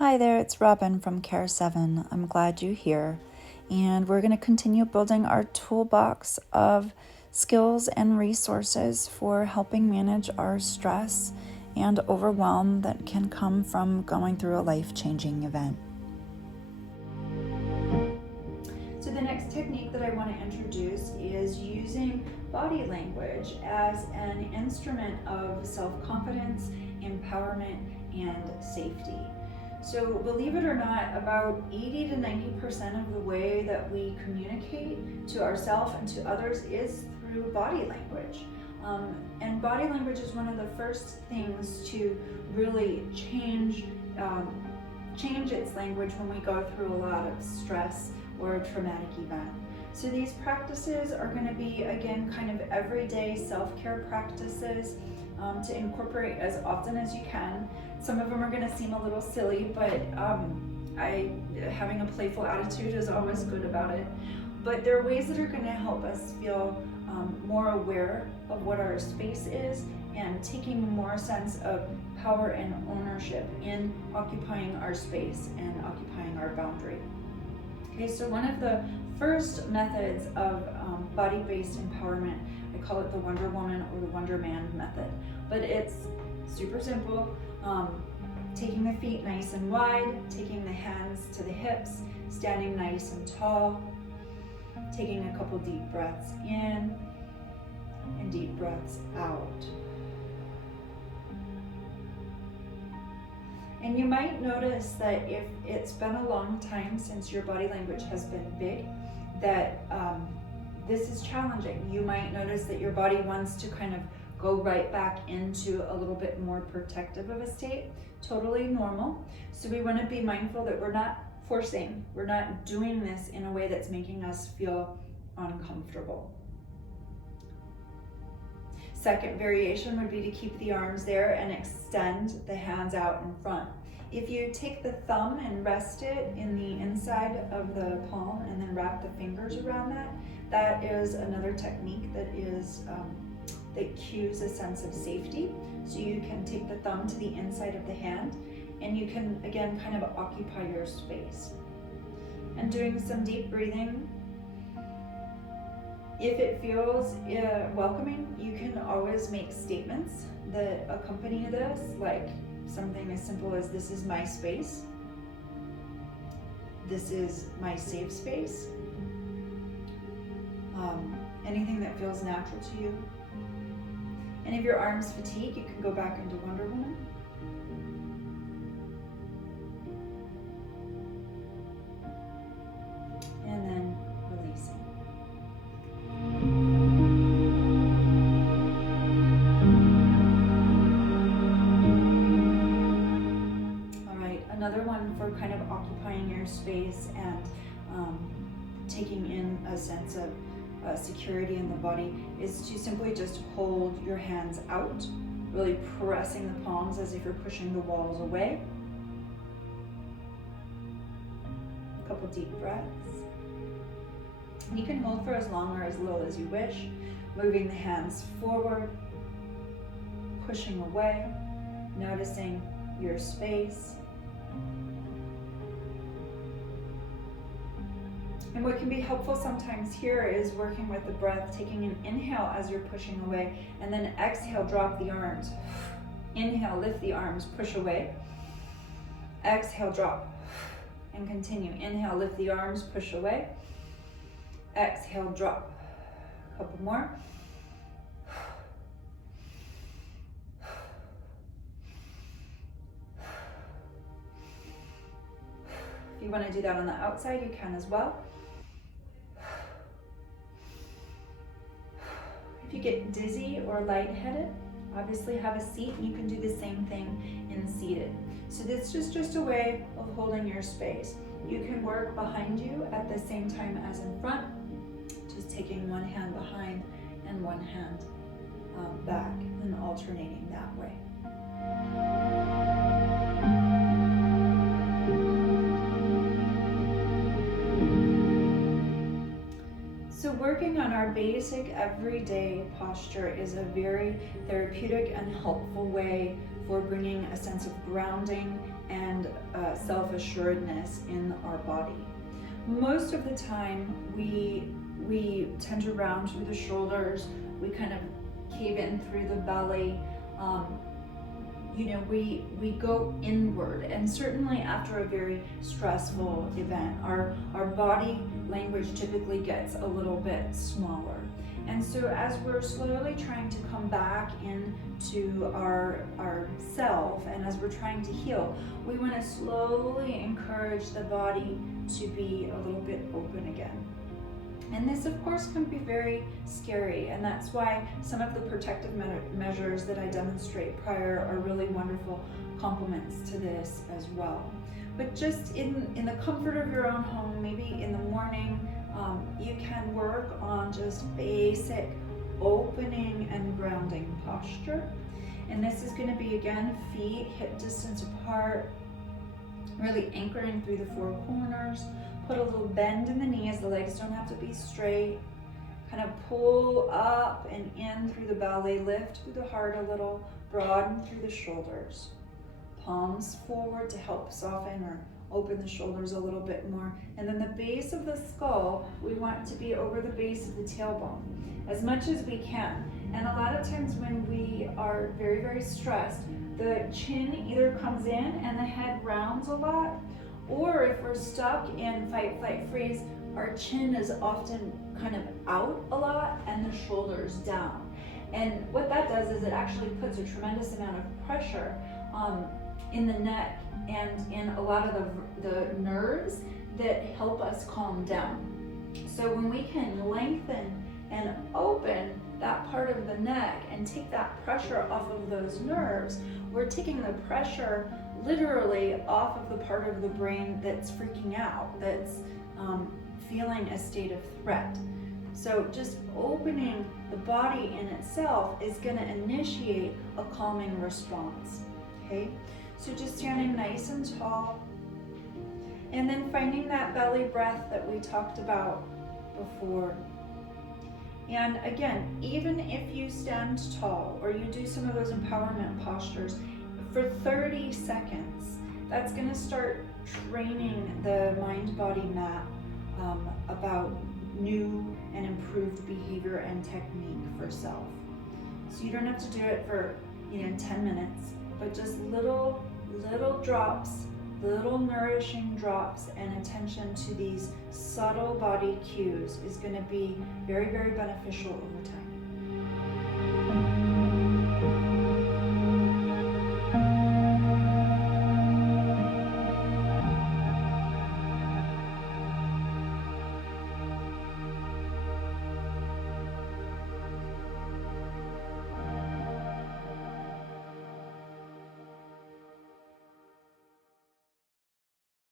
Hi there, it's Robin from Care 7. I'm glad you're here. And we're going to continue building our toolbox of skills and resources for helping manage our stress and overwhelm that can come from going through a life-changing event. So the next technique that I want to introduce is using body language as an instrument of self-confidence, empowerment, and safety. So believe it or not, about 80 to 90% of the way that we communicate to ourselves and to others is through body language. And body language is one of the first things to really change its language when we go through a lot of stress or a traumatic event. So these practices are going to be, again, kind of everyday self-care practices to incorporate as often as you can. Some of them are going to seem a little silly, but having a playful attitude is always good about it. But there are ways that are going to help us feel more aware of what our space is and taking more sense of power and ownership in occupying our space and occupying our boundary. Okay, so one of the first methods of body-based empowerment, I call it the Wonder Woman or the Wonder Man method, but it's super simple. Taking the feet nice and wide, taking the hands to the hips, standing nice and tall, taking a couple deep breaths in and deep breaths out. And you might notice that if it's been a long time since your body language has been big, that this is challenging. You might notice that your body wants to kind of go right back into a little bit more protective of a state. Totally normal. So we want to be mindful that we're not forcing, we're not doing this in a way that's making us feel uncomfortable. Second variation would be to keep the arms there and extend the hands out in front. If you take the thumb and rest it in the inside of the palm and then wrap the fingers around that, that is another technique that cues a sense of safety. So you can take the thumb to the inside of the hand and you can, again, kind of occupy your space. And doing some deep breathing. If it feels welcoming, you can always make statements that accompany this, like something as simple as, this is my space. This is my safe space. Anything that feels natural to you. And if your arms fatigue, you can go back into Wonder Woman. And then releasing. Another one for kind of occupying your space and taking in a sense of security in the body is to simply just hold your hands out, really pressing the palms as if you're pushing the walls away. A couple deep breaths. You can hold for as long or as little as you wish, moving the hands forward, pushing away, noticing your space. And what can be helpful sometimes here is working with the breath, taking an inhale as you're pushing away, and then exhale, drop the arms. Inhale, lift the arms, push away. Exhale, drop, and continue. Inhale, lift the arms, push away. Exhale, drop. A couple more. If you want to do that on the outside, you can as well. If you get dizzy or lightheaded, obviously have a seat and you can do the same thing in seated. So this is just a way of holding your space. You can work behind you at the same time as in front, just taking one hand behind and one hand back and alternating that way. So working on our basic everyday posture is a very therapeutic and helpful way for bringing a sense of grounding and self-assuredness in our body. Most of the time we tend to round through the shoulders, we kind of cave in through the belly. We go inward, and certainly after a very stressful event, our body language typically gets a little bit smaller. And so as we're slowly trying to come back into our self, and as we're trying to heal, we want to slowly encourage the body to be a little bit open again. And this, of course, can be very scary, and that's why some of the protective measures that I demonstrate prior are really wonderful complements to this as well. But just in the comfort of your own home, maybe in the morning, you can work on just basic opening and grounding posture. And this is going to be, again, feet hip distance apart, really anchoring through the four corners. Put a little bend in the knees, the legs don't have to be straight. Kind of pull up and in through the belly, lift through the heart a little, broaden through the shoulders. Palms forward to help soften or open the shoulders a little bit more. And then the base of the skull, we want to be over the base of the tailbone as much as we can. And a lot of times when we are very, very stressed, the chin either comes in and the head rounds a lot, or if we're stuck in fight, flight, freeze, our chin is often kind of out a lot and the shoulders down. And what that does is it actually puts a tremendous amount of pressure in the neck and in a lot of the nerves that help us calm down. So when we can lengthen and open that part of the neck and take that pressure off of those nerves, we're taking the pressure literally off of the part of the brain that's freaking out, that's feeling a state of threat. So just opening the body in itself is going to initiate a calming response. Okay, so just standing nice and tall, and then finding that belly breath that we talked about before. And again, even if you stand tall or you do some of those empowerment postures for 30 seconds, that's going to start training the mind-body map about new and improved behavior and technique for self. So you don't have to do it for 10 minutes, but just little drops, little nourishing drops, and attention to these subtle body cues is going to be very, very beneficial over time.